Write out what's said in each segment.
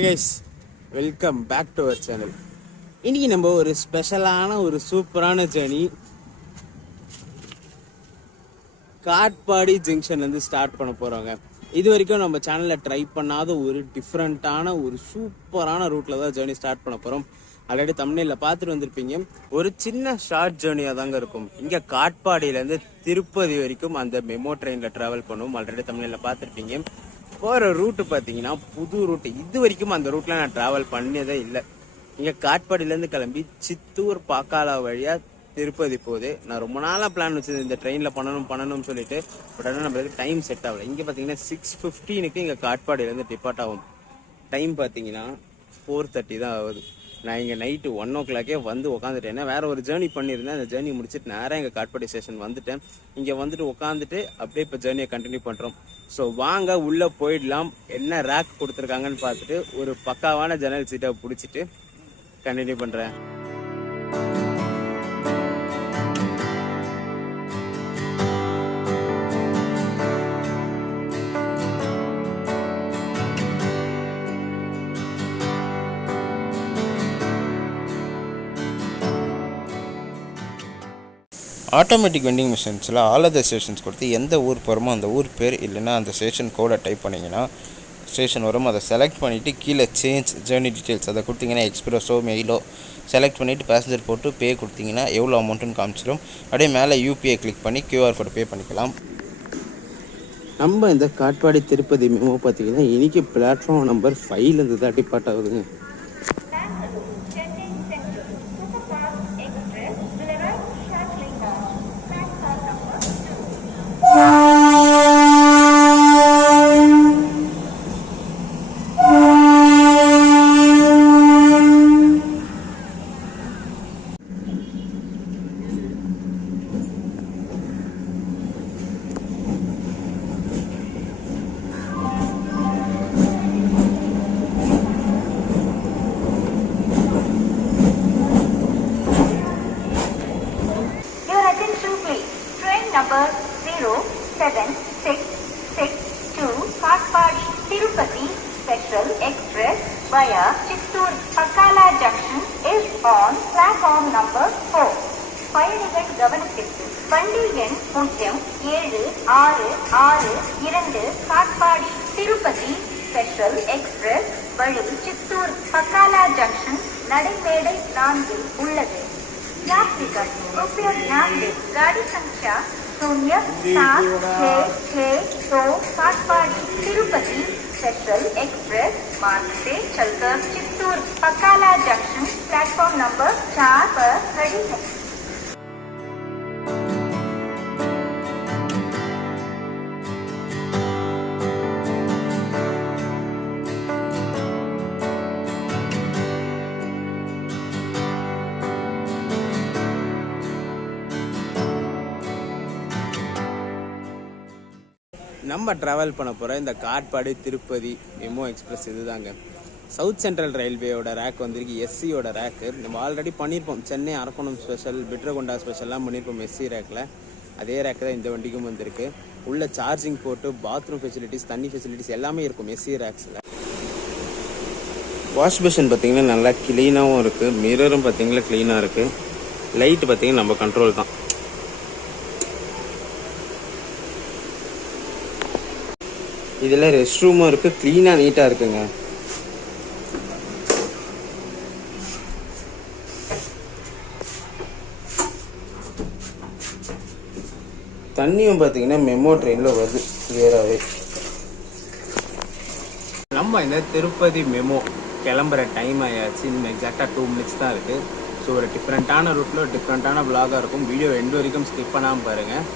Hi guys, welcome back to our channel. இன்னைக்கு நம்ம ஒரு ஸ்பெஷலான ஒரு சூப்பரான ஜேர்னி காட்பாடி ஜங்ஷன்லேருந்து ஸ்டார்ட் பண்ண போகிறோங்க. இது வரைக்கும் நம்ம சேனலில் ட்ரை பண்ணாத ஒரு டிஃப்ரெண்ட்டான ஒரு சூப்பரான ரூட்டில் தான் ஜேர்னி ஸ்டார்ட் பண்ண போகிறோம். ஆல்ரெடி தமிழில் பார்த்துட்டு வந்திருப்பீங்க. ஒரு சின்ன ஷார்ட் ஜேர்னியாக தாங்க இருக்கும். இங்கே காட்பாடியிலேருந்து திருப்பதி வரைக்கும் அந்த மெமோ ட்ரெயினில் ட்ராவல் பண்ணுவோம். ஆல்ரெடி தமிழில் பார்த்துருப்பீங்க. போகிற ரூட்டு பார்த்தீங்கன்னா புது ரூட்டு. இது வரைக்கும் அந்த ரூட்டில் நான் ட்ராவல் பண்ணதே இல்லை. இங்கே காட்பாடியிலேருந்து கிளம்பி சித்தூர் பாக்காலா வழியாக திருப்பதி போகுது. நான் ரொம்ப நாளாக பிளான் வச்சது இந்த ட்ரெயினில் பண்ணணும்னு சொல்லிட்டு. பட் ஆனால் நம்மளுக்கு டைம் செட் ஆகலை. இங்கே பார்த்தீங்கன்னா 6:15 இங்கே காட்பாடியிலேருந்து டிபார்ட் ஆகும். டைம் பார்த்தீங்கன்னா 4:30 தான் ஆகுது. நான் இங்கே நைட்டு 1 o'clock வந்து உட்காந்துட்டேன். ஏன்னா வேறு ஒரு ஜேர்னி பண்ணியிருந்தேன். அந்த ஜேர்னி முடிச்சுட்டு நேராக எங்கள் காட்பாடி ஸ்டேஷன் வந்துட்டேன். இங்கே வந்துட்டு உட்காந்துட்டு அப்படியே இப்போ ஜேர்னியை கண்டினியூ பண்ணுறோம். ஸோ வாங்க உள்ளே போயிடலாம். என்ன ரேக் கொடுத்துருக்காங்கன்னு பார்த்துட்டு ஒரு பக்காவான ஜன்னல் சீட்டை பிடிச்சிட்டு கண்டினியூ பண்ணுறேன். ஆட்டோமேட்டிக் வெண்டிங் மிஷின்ஸில் ஆல் அதர் ஸ்டேஷன்ஸ் கொடுத்து எந்த ஊர் போகிறோமோ அந்த ஊர் பேர் இல்லைன்னா அந்த ஸ்டேஷன் கோடை டைப் பண்ணிங்கன்னா ஸ்டேஷன் வரும். அதை செலக்ட் பண்ணிவிட்டு கீழே சேஞ்ச் ஜேர்னி டீட்டெயில்ஸ் அதை கொடுத்தீங்கன்னா எக்ஸ்பிரஸோ மெயிலோ செலக்ட் பண்ணிவிட்டு பேசஞ்சர் போட்டு பே கொடுத்தீங்கன்னா எவ்வளோ அமௌண்ட்டுன்னு காமிச்சிடும். அப்படியே மேலே யூபிஐ கிளிக் பண்ணி QR கோட் பே பண்ணிக்கலாம். நம்ம இந்த காட்பாடி திருப்பதி மெமோ பார்த்தீங்கன்னா இன்றைக்கி பிளாட்ஃபார்ம் நம்பர் 5 தான் டிபார்ட் ஆகுதுங்க. Number 0766 Katpadi Tirupati Special Express via Chittoor Pakala Junction is on platform number 4. பயணிகள் கவனத்திற்கு வண்டி எண் 076662 காட்பாடி திருப்பதி ஸ்பெஷல் எக்ஸ்பிரஸ் வழி சித்தூர் பக்காலா ஜங்ஷன் நடைமேடை 4 உள்ளது. यात्रीगण कृपया ध्यान दें, गाड़ी संख्या 0766 काटपाड़ी तिरुपति स्पेशल एक्सप्रेस मार्ग से चलकर चित्तूर पकाला जंक्शन प्लेटफॉर्म नंबर 4 पर खड़ी है. நம்ம ட்ராவல் பண்ண போகிற இந்த காட்பாடி திருப்பதி மெமோ எக்ஸ்பிரஸ் இதுதாங்க. சவுத் சென்ட்ரல் ரயில்வேயோட ரேக் வந்திருக்கு. எஸ்சியோட ரேக்கு நம்ம ஆல்ரெடி பண்ணியிருப்போம். சென்னை அரக்கோணம் ஸ்பெஷல், பிட்ரகுண்டா ஸ்பெஷல்லாம் பண்ணியிருப்போம் எஸ்சி ரேக்கில். அதே ரேக்கு தான் இந்த வண்டிக்கும் வந்திருக்கு. உள்ள சார்ஜிங் போட்டு பாத்ரூம் ஃபெசிலிட்டிஸ், தண்ணி ஃபெசிலிட்டிஸ் எல்லாமே இருக்கும் எஸ்சி ரேக்ஸில். வாஷ் பேஷன் பார்த்தீங்கன்னா நல்லா க்ளீனாகவும் இருக்குது. மிரரும் பார்த்தீங்கன்னா க்ளீனாக இருக்குது. லைட்டு பார்த்தீங்கன்னா நம்ம கண்ட்ரோல் தான். இதில் ரெஸ்ட் ரூமும் இருக்குது. க்ளீனாக நீட்டாக இருக்குங்க. தண்ணியும் பார்த்தீங்கன்னா மெமோ ட்ரெயினில் வருது கிளியராகவே. நம்ம இந்த திருப்பதி மெமோ கிளம்புற டைம் ஆயாச்சு. இன்னும் எக்ஸாக்டாக 2 minutes தான் இருக்குது. ஸோ ஒரு டிஃப்ரெண்ட்டான ரூட்டில் டிஃப்ரெண்ட்டான விலாகாக இருக்கும். வீடியோ எண்டு வரைக்கும் ஸ்கிப் பண்ணாமல் பாருங்கள்.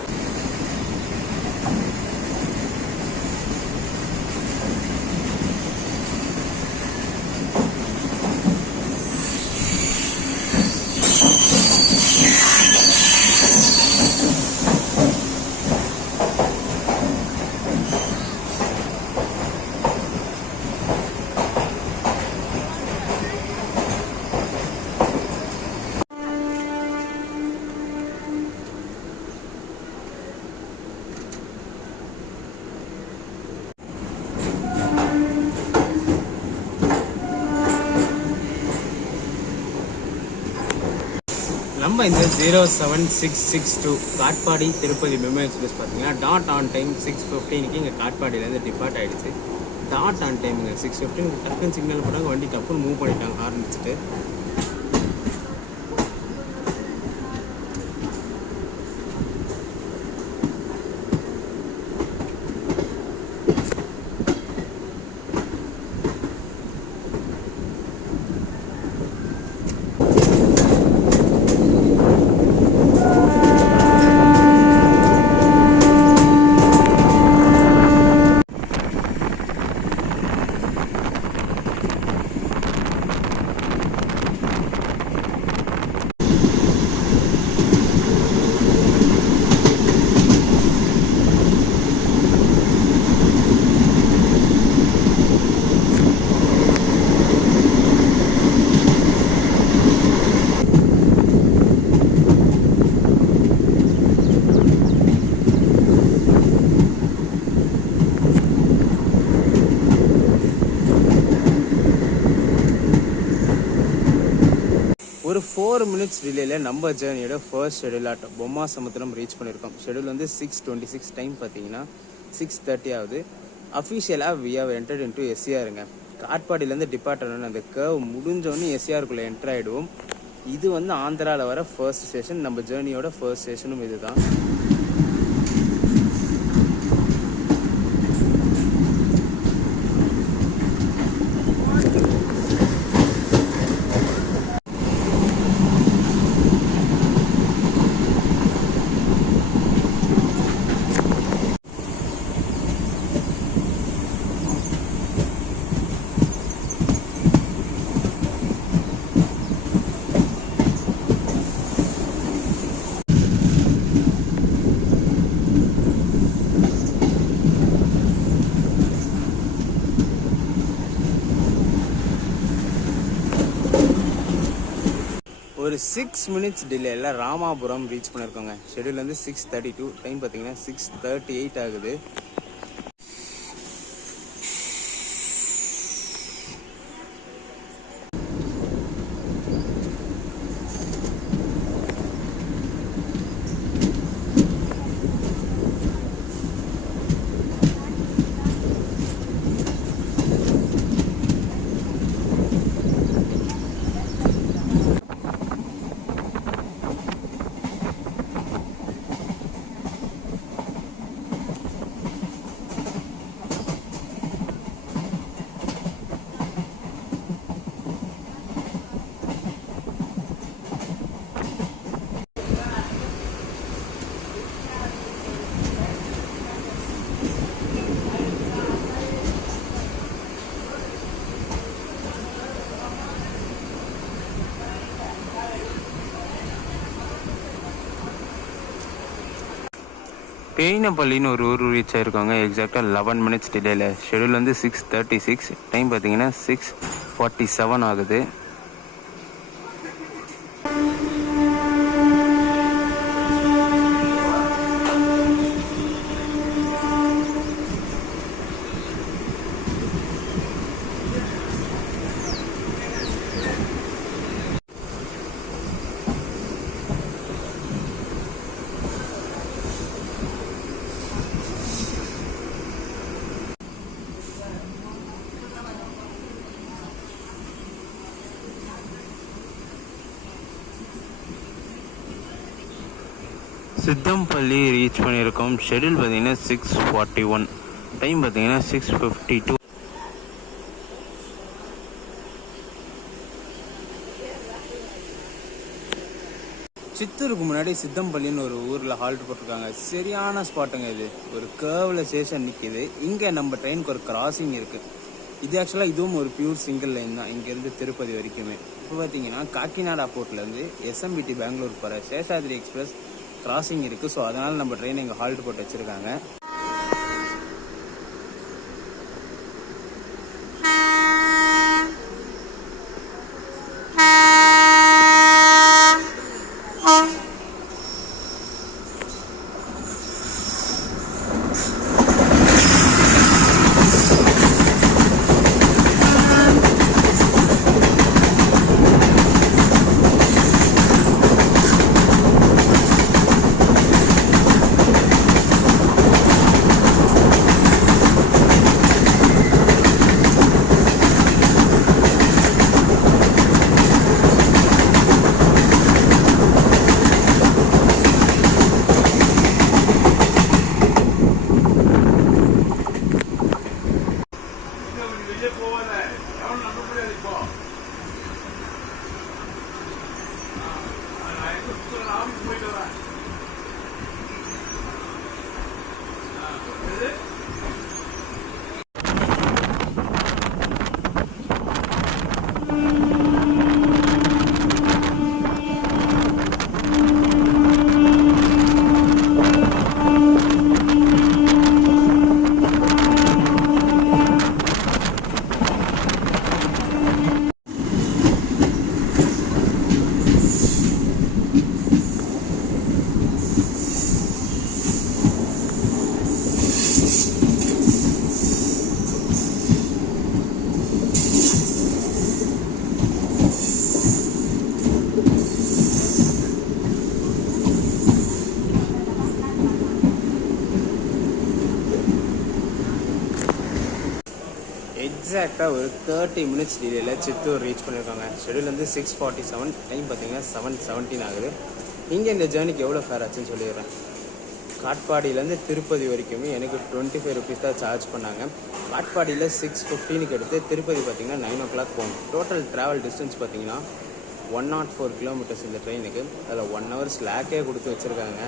நம்ம இந்த 07662 காட்பாடி திருப்பதி மெமோ எக்ஸ்பிரஸ் பார்த்தீங்கன்னா டாட் ஆன் டைம் 6:15 இங்கே காட்பாடியிலேருந்து டிபார்ட் ஆகிடுச்சு. டாட் ஆன் டைமுங்க 6:15 டக்குன்னு சிக்னல் போட்டாங்க, வண்டி டப்புன்னு மூவ் பண்ணிட்டாங்க ஹார்ன் வச்சுட்டு. ஒரு 4 minutes டிலேல நம்ம ஜேர்னியோட ஃபர்ஸ்ட் ஷெடியூல் ஆட் பொம்மா சமுத்திரம் ரீச் பண்ணியிருக்கோம். ஷெடியூல் வந்து 6:26, டைம் பார்த்தீங்கன்னா 6:30 ஆகுது. அஃபிஷியலாக வி ஹவ் என்டர்ட் இன்டு எஸ்சிஆருங்க. காட்பாடியிலேருந்து டிபார்ட் ஆன அந்த கர்வ் முடிஞ்சோன்னு எஸ்சிஆருக்குள்ளே என்டர் ஆகிடுவோம். இது வந்து ஆந்திராவில் வர ஃபர்ஸ்ட் ஸ்டேஷன். நம்ம ஜேர்னியோட ஃபர்ஸ்ட் ஸ்டேஷனும் இது தான். ஒரு 6 minutes டிலேல ராமாபுரம் ரீச் பண்ணியிருக்கோங்க. ஷெடியூல் வந்து 6:32, டைம் பார்த்தீங்கன்னா 6:38 ஆகுது. பேயினப்பள்ளின்னு ஒரு ஊர் ரீச் ஆயிருக்காங்க. எக்ஸாக்டாக 11 minutes டிலேல. ஷெடியூல் வந்து 6:36, டைம் பார்த்தீங்கன்னா 6:47 ஆகுது. சித்தம்பள்ளி ரீச் பண்ணியிருக்கோம். ஷெடியூல் பார்த்தீங்கன்னா 6:41, டைம் பார்த்தீங்கன்னா 6:52. சித்தூருக்கு முன்னாடி சித்தம்பள்ளின்னு ஒரு ஊரில் ஹால்ட் போட்டிருக்காங்க. சரியான ஸ்பாட்டுங்க இது. ஒரு கர்வில் ஸ்டேஷன் நிற்கிது. இங்கே நம்ம ட்ரெயினுக்கு ஒரு கிராசிங் இருக்குது. இது ஆக்சுவலாக இதுவும் ஒரு பியூர் சிங்கிள் லைன் தான் இங்கேருந்து திருப்பதி வரைக்குமே. இப்போ பார்த்தீங்கன்னா காக்கிநாடா போர்ட்லேருந்து எஸ்எம்பிடி பெங்களூர் போகிற சேஷாத்ரி எக்ஸ்பிரஸ் கிராசிங் இருக்குது. ஸோ அதனால் நம்ம ட்ரெயின் இங்கே ஹால்ட் போட்டு வச்சுருக்காங்க. எக்ஸாக்டாக ஒரு 30 மினிட்ஸ் டிலேயில் சித்தூர் ரீச் பண்ணியிருக்காங்க. ஷெடியூல் வந்து 6:47, டைம் பார்த்தீங்கன்னா 7:17 ஆகுது. இங்கே இந்த ஜேர்னிக்கு எவ்வளோ ஃபேர் ஆச்சுன்னு சொல்லிடுறேன். காட்பாடியிலேருந்து திருப்பதி வரைக்குமே எனக்கு 25 ருபீஸ் தான் சார்ஜ் பண்ணாங்க. காட்பாடியில் 6:15க்கு எடுத்து திருப்பதி பார்த்தீங்கன்னா 9 o'clock போகணும். டோட்டல் ட்ராவல் டிஸ்டன்ஸ் பார்த்தீங்கன்னா 104 கிலோமீட்டர்ஸ் இந்த ட்ரெயினுக்கு. அதில் 1 hour ஸ்லாக்கே கொடுத்து வச்சுருக்காங்க.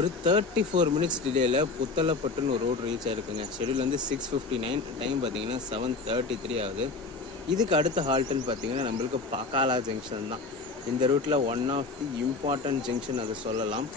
ஒரு 34 மினிட்ஸ் டிலேயில் புத்தலப்பட்டுன்னு ஒரு ரோடு ரீச் ஆகிருக்குங்க. ஷெடியூல் வந்து 6:59, டைம் பார்த்தீங்கன்னா 7:33 ஆகுது. இதுக்கு அடுத்த ஹால்ட்டுன்னு பார்த்தீங்கன்னா நம்மளுக்கு பக்காலா ஜங்ஷன் தான். இந்த ரூட்டில் one of the important junction அதை சொல்லலாம்.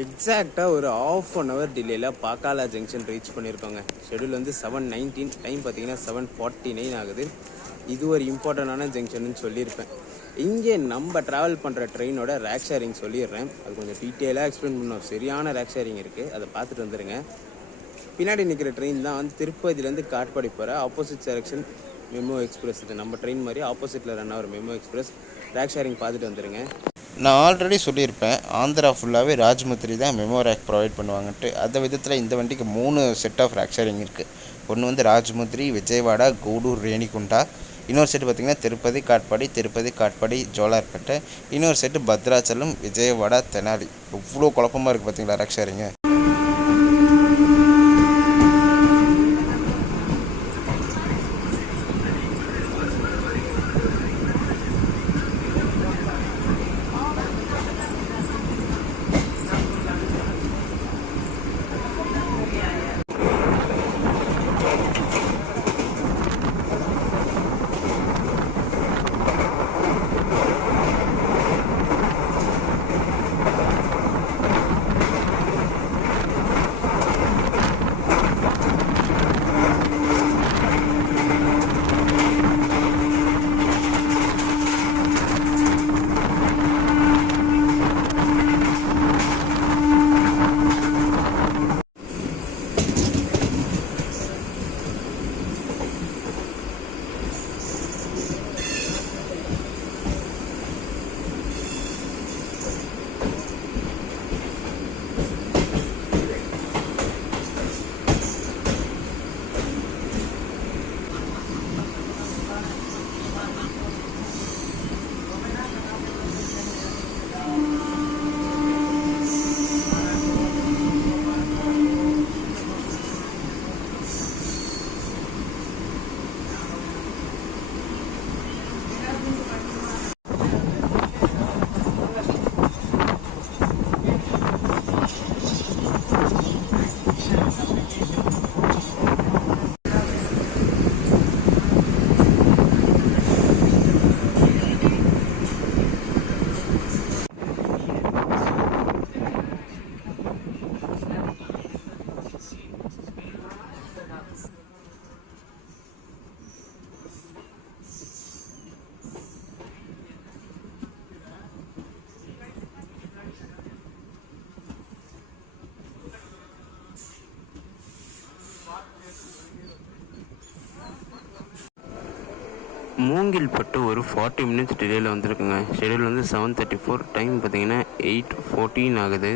எக்ஸாக்டாக ஒரு ½ hour டிலேயில் பாக்காலா ஜங்ஷன் ரீச் பண்ணியிருக்கோங்க. ஷெடியூல் வந்து 7:19, டைம் பார்த்தீங்கன்னா 7:49 ஆகுது. இது ஒரு இம்பார்ட்டண்டான ஜங்ஷன்னு சொல்லியிருப்பேன். இங்கே நம்ம ட்ராவல் பண்ணுற ட்ரெயினோட ரேக் ஷேரிங் சொல்லிடுறேன். அது கொஞ்சம் டீட்டெயிலாக எக்ஸ்பிளைன் பண்ணோம். சரியான ரேக் ஷேரிங் இருக்குது, அதை பார்த்துட்டு வந்துடுங்க. பின்னாடி நிற்கிற ட்ரெயின் தான் வந்து திருப்பதியிலேருந்து காட்பாடி போகிற ஆப்போசிட் செலெக்ஷன் மெமோ எக்ஸ்பிரஸ். இது நம்ம ட்ரெயின் மாதிரி ஆப்போசிட்டில் ரன் ஆகிற மெமோ எக்ஸ்பிரஸ். ரேக் ஷேரிங் பார்த்துட்டு வந்துடுங்க. நான் ஆல்ரெடி சொல்லியிருப்பேன், ஆந்திரா ஃபுல்லாகவே ராஜ்முத்ரி தான் மெமோ ரேக் ப்ரொவைட் பண்ணுவாங்கன்ட்டு. அந்த விதத்தில் இந்த வண்டிக்கு 3 செட் ஆஃப் ரேக் ஷேரிங் இருக்குது. ஒன்று வந்து ராஜ்முத்ரி, விஜயவாடா, கூடூர், ரேணிகுண்டா. இன்னொரு செட்டு பார்த்திங்கன்னா திருப்பதி காட்பாடி, திருப்பதி காட்பாடி ஜோலார்பேட்டை. இன்னொரு செட்டு பத்ராச்சலம், விஜயவாடா, தெனாலி. இவ்வளோ குழப்பமாக இருக்குது பார்த்தீங்களா ரேக் ஷேரிங்கு. மூங்கில்பட்டு ஒரு 40 மினிட்ஸ் டிலேயில் வந்திருக்குங்க. ஷெடியூல் வந்து 7:34, டைம் பார்த்தீங்கன்னா 8:14 ஆகுது.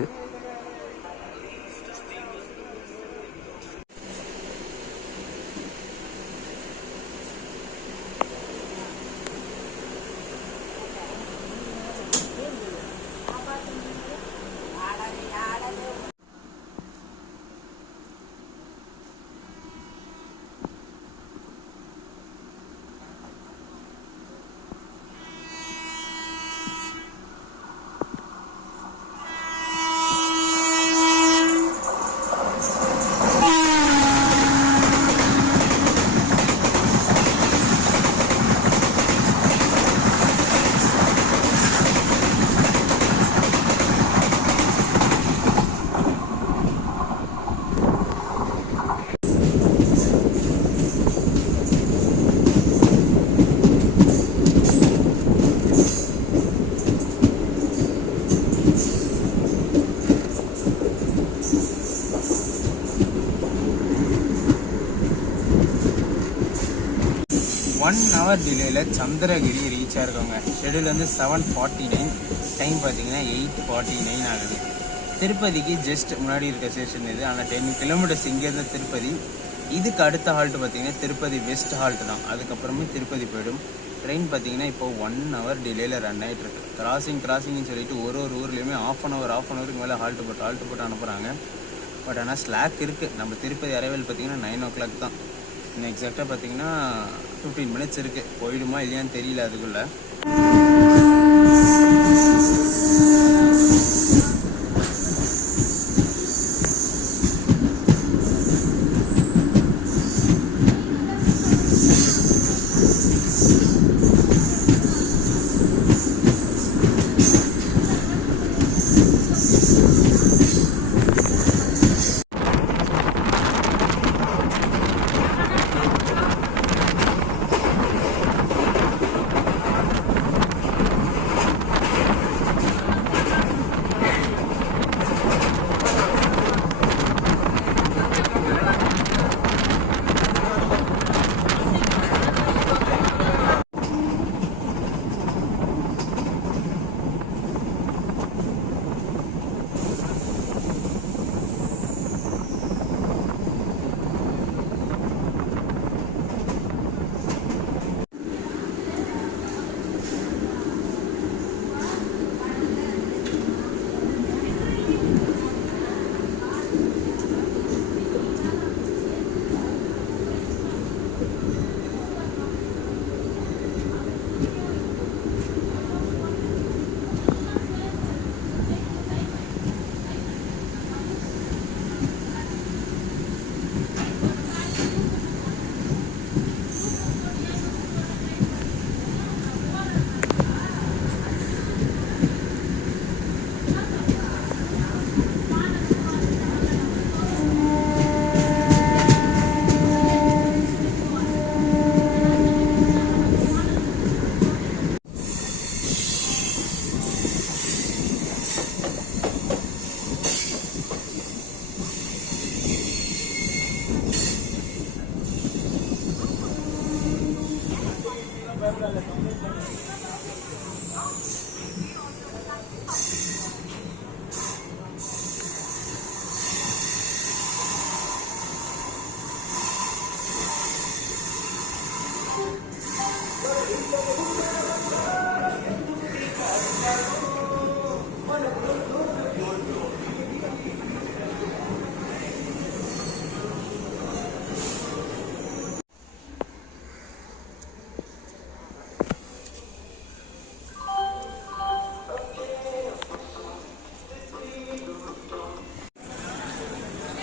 ஒன் ஹவர் டிலேயில் சந்திரகிரி ரீச் ஆகிருக்கோங்க. ஷெடியூல் வந்து 7:49, டைம் பார்த்தீங்கன்னா 8:49 ஆகுது. திருப்பதிக்கு ஜஸ்ட் முன்னாடி இருக்க ஸ்டேஷன் இது. ஆனால் 10 கிலோமீட்டர்ஸ் இங்கேருந்து திருப்பதி. இதுக்கு அடுத்த ஹால்ட்டு பார்த்தீங்கன்னா திருப்பதி வெஸ்ட் ஹால்ட்டு தான். அதுக்கப்புறமே திருப்பதி போயிடும். ட்ரெயின் பார்த்தீங்கன்னா இப்போ 1 ஹவர் டிலேயில் ரன் ஆகிட்டு இருக்கு. கிராசிங்னு சொல்லிட்டு ஒரு ஊர்லேயுமே ஆஃப் அன் ஹவருக்கு மேலே ஹால்ட்டு போட்டு அனுப்புகிறாங்க. பட் ஆனால் ஸ்லாக் இருக்குது. நம்ம திருப்பதி அரைவல் பார்த்தீங்கன்னா 9 o'clock தான். இன்னும் எக்ஸாக்டாக பார்த்தீங்கன்னா 15 மினிட்ஸ் இருக்குது. போயிடுமா இல்லையான்னு தெரியல அதுக்குள்ளே.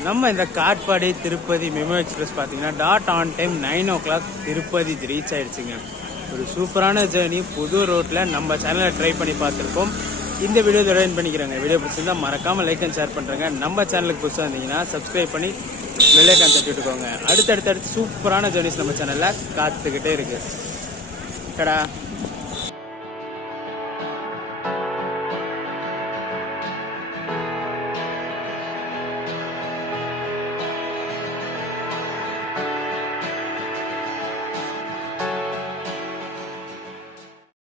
நம்ம இந்த காட்பாடி திருப்பதி மெமோ எக்ஸ்பிரஸ் பார்த்தீங்கன்னா dot on time 9 o'clock Tirupati reach ஆயிடுச்சுங்க. ஒரு சூப்பரான ஜேர்னி புது ரோட்டில் நம்ம சேனலை ட்ரை பண்ணி பார்த்துருக்கோம். இந்த வீடியோ ஜாயின் பண்ணிக்கிறேங்க. வீடியோ பிடிச்சிருந்தா மறக்காமல் லைக் அண்ட் ஷேர் பண்ணுறேங்க. நம்ம சேனலுக்கு புதுசாக இருந்தீங்கன்னா சப்ஸ்கிரைப் பண்ணி பெல் ஐகான் தட்டி விட்டுக்கோங்க. அடுத்தடுத்து சூப்பரான ஜேர்னிஸ் நம்ம சேனலில் காத்துக்கிட்டே இருக்குது. கடா